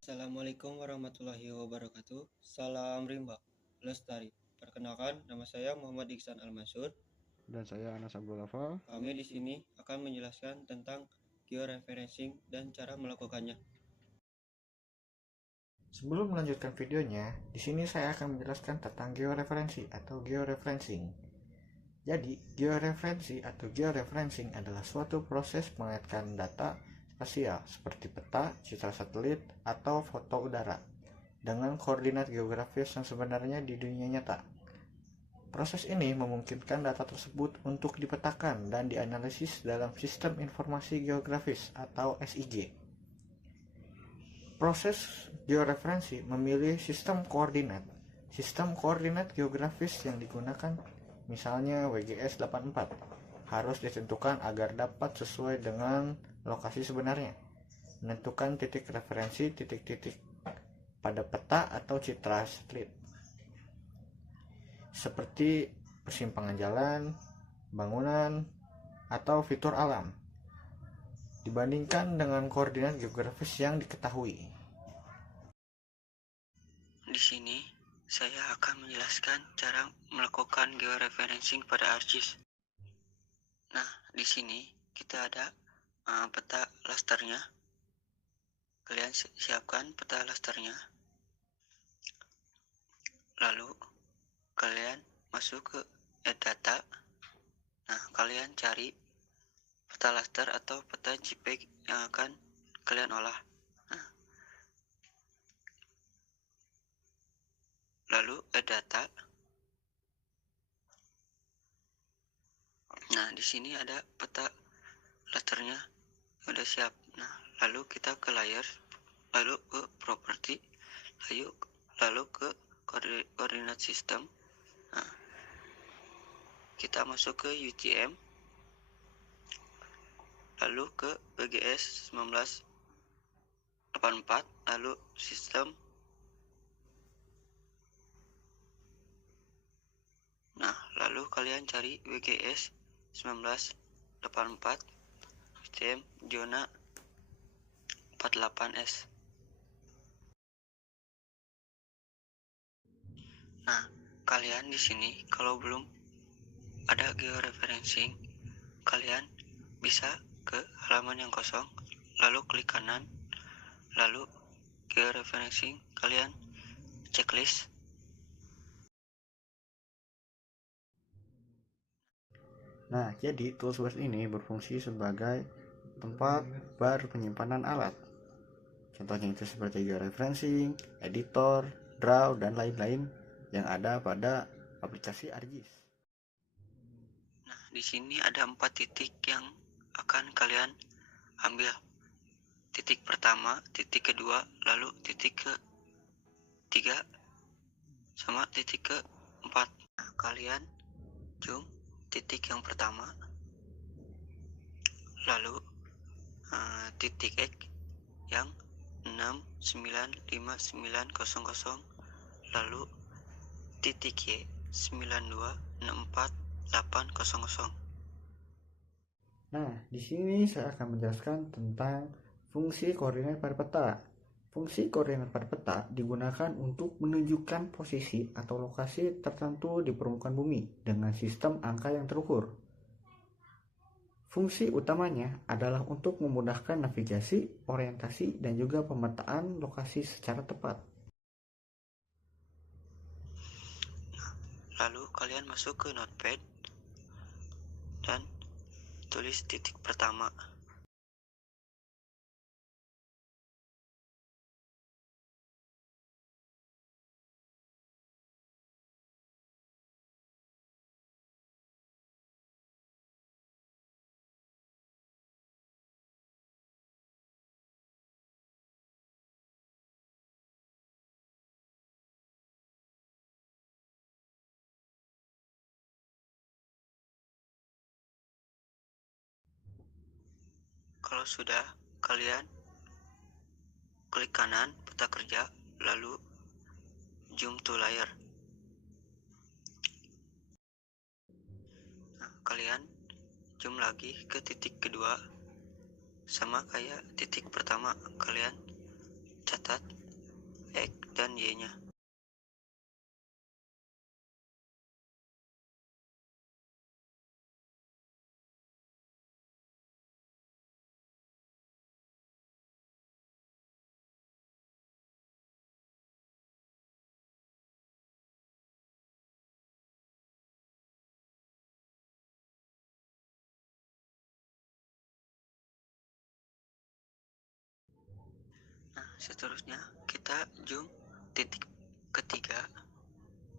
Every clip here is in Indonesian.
Assalamualaikum warahmatullahi wabarakatuh. Salam rimba, lestari. Perkenalkan, nama saya Muhammad Iksan Al-Masud. Dan saya Anas Abdul Lafal. Kami di sini akan menjelaskan tentang georeferencing dan cara melakukannya. Sebelum melanjutkan videonya, di sini saya akan menjelaskan tentang georeferensi atau georeferencing. Jadi, georeferensi atau georeferencing adalah suatu proses mengaitkan data spasial seperti peta, citra satelit, atau foto udara dengan koordinat geografis yang sebenarnya di dunia nyata. Proses ini memungkinkan data tersebut untuk dipetakan dan dianalisis dalam sistem informasi geografis atau SIG. Proses georeferensi memilih sistem koordinat. Sistem koordinat geografis yang digunakan, misalnya WGS 84, harus ditentukan agar dapat sesuai dengan lokasi sebenarnya. Menentukan titik referensi titik-titik pada peta atau citra satelit, seperti persimpangan jalan, bangunan, atau fitur alam, dibandingkan dengan koordinat geografis yang diketahui. Di sini, saya akan menjelaskan cara melakukan georeferencing pada ArcGIS. Nah, di sini kita ada peta rasternya. Kalian siapkan peta rasternya. Lalu, kalian masuk ke Add Data. Nah, kalian cari peta raster atau peta JPEG yang akan kalian olah. Nah, lalu Add Data. Nah, di sini ada peta rasternya udah siap. Nah, lalu kita ke layer, lalu ke property, lalu ke koordinat sistem. Nah, kita masuk ke UTM, lalu ke BGS 1984, lalu sistem. Nah, lalu kalian cari WGS 1984 UTM zona 48S. Nah, kalian di sini kalau belum ada georeferencing, kalian bisa ke halaman yang kosong, lalu klik kanan, lalu georeferencing, kalian checklist. Nah, jadi toolbox ini berfungsi sebagai tempat bar penyimpanan alat. Contohnya itu seperti georeferencing, editor, draw, dan lain-lain yang ada pada aplikasi ArcGIS. Nah, di sini ada 4 titik yang akan kalian ambil. Titik pertama, titik kedua, lalu titik ketiga, sama titik keempat. Nah, kalian zoom titik yang pertama, lalu titik X yang 6959000, lalu titik Y 9264800. Nah, di sini saya akan menjelaskan tentang fungsi koordinat pada peta. Fungsi koordinat pada peta digunakan untuk menunjukkan posisi atau lokasi tertentu di permukaan bumi dengan sistem angka yang terukur. Fungsi utamanya adalah untuk memudahkan navigasi, orientasi, dan juga pemetaan lokasi secara tepat. Lalu kalian masuk ke Notepad dan tulis titik pertama. Kalau sudah, kalian klik kanan peta kerja, lalu zoom to layer. Nah, kalian zoom lagi ke titik kedua, sama kayak titik pertama, kalian catat X dan Y-nya. Nah, seterusnya kita zoom titik ketiga,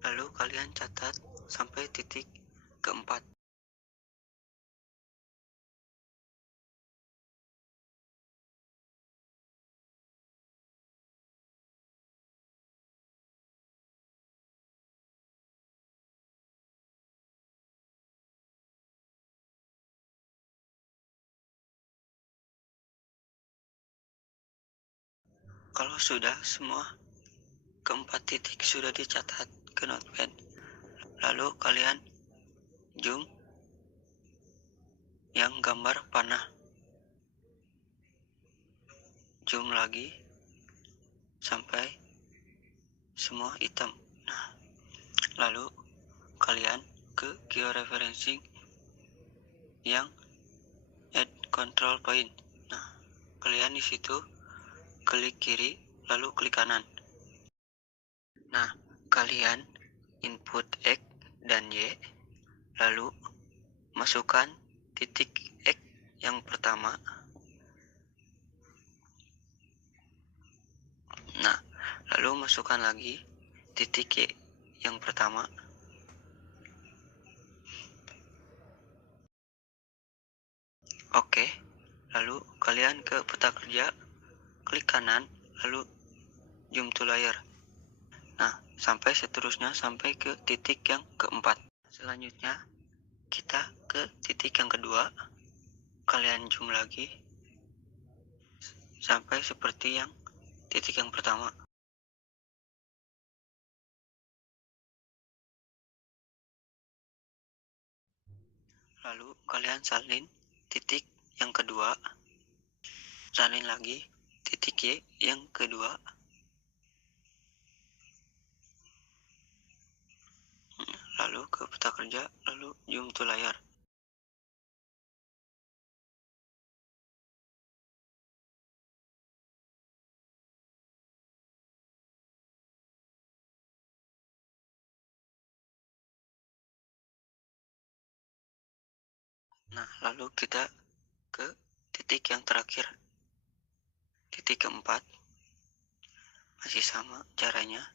lalu kalian catat sampai titik keempat. Kalau sudah semua keempat titik sudah dicatat ke notepad, lalu kalian zoom yang gambar panah, zoom lagi sampai semua hitam. Nah, lalu kalian ke georeferencing yang add control point. Nah, kalian di situ klik kiri lalu klik kanan. Nah, kalian input X dan Y, lalu masukkan titik X yang pertama. Nah, lalu masukkan lagi titik Y yang pertama. Oke, lalu kalian ke peta kerja, klik kanan, lalu zoom to layer. Nah, sampai seterusnya sampai ke titik yang keempat. Selanjutnya, kita ke titik yang kedua, kalian zoom lagi sampai seperti yang titik yang pertama. Lalu kalian salin titik yang kedua, salin lagi titik Y yang kedua. Lalu ke peta kerja, lalu zoom to layar. Nah, lalu kita ke titik yang terakhir, titik keempat. Masih sama caranya.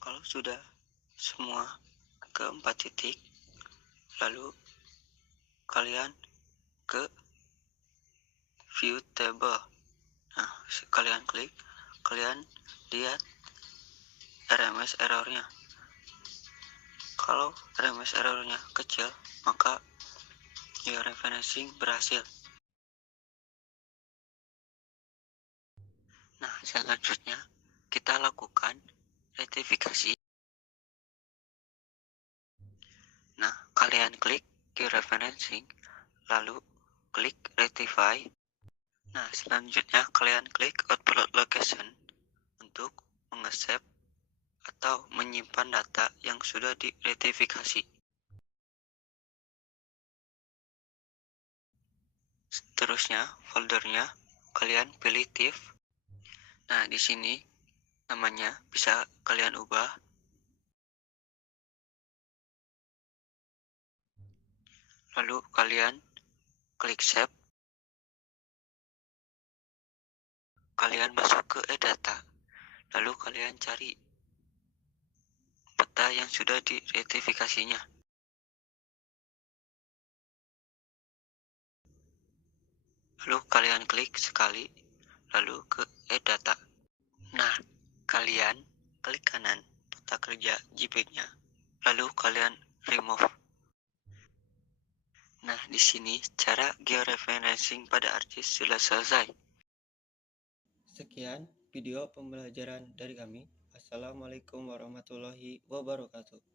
Kalau sudah semua keempat titik, lalu kalian ke view table. Nah, kalian klik, kalian lihat RMS errornya. Kalau RMS errornya kecil, maka georeferencing berhasil. Nah, selanjutnya kita lakukan rectification. Nah, kalian klik georeferencing, lalu klik rectify. Nah, selanjutnya kalian klik upload location untuk mengesave atau menyimpan data yang sudah directifikasi. Seterusnya, foldernya kalian pilih TIFF. Nah, di sini namanya bisa kalian ubah. Lalu kalian klik save. Kalian masuk ke e-data. Lalu kalian cari peta yang sudah directifikasinya. Lalu kalian klik sekali, lalu ke e-data. Nah, kalian klik kanan peta kerja JPEG-nya, lalu kalian remove. Nah, di sini cara georeferencing pada ArcGIS sudah selesai. Sekian video pembelajaran dari kami. Assalamualaikum warahmatullahi wabarakatuh.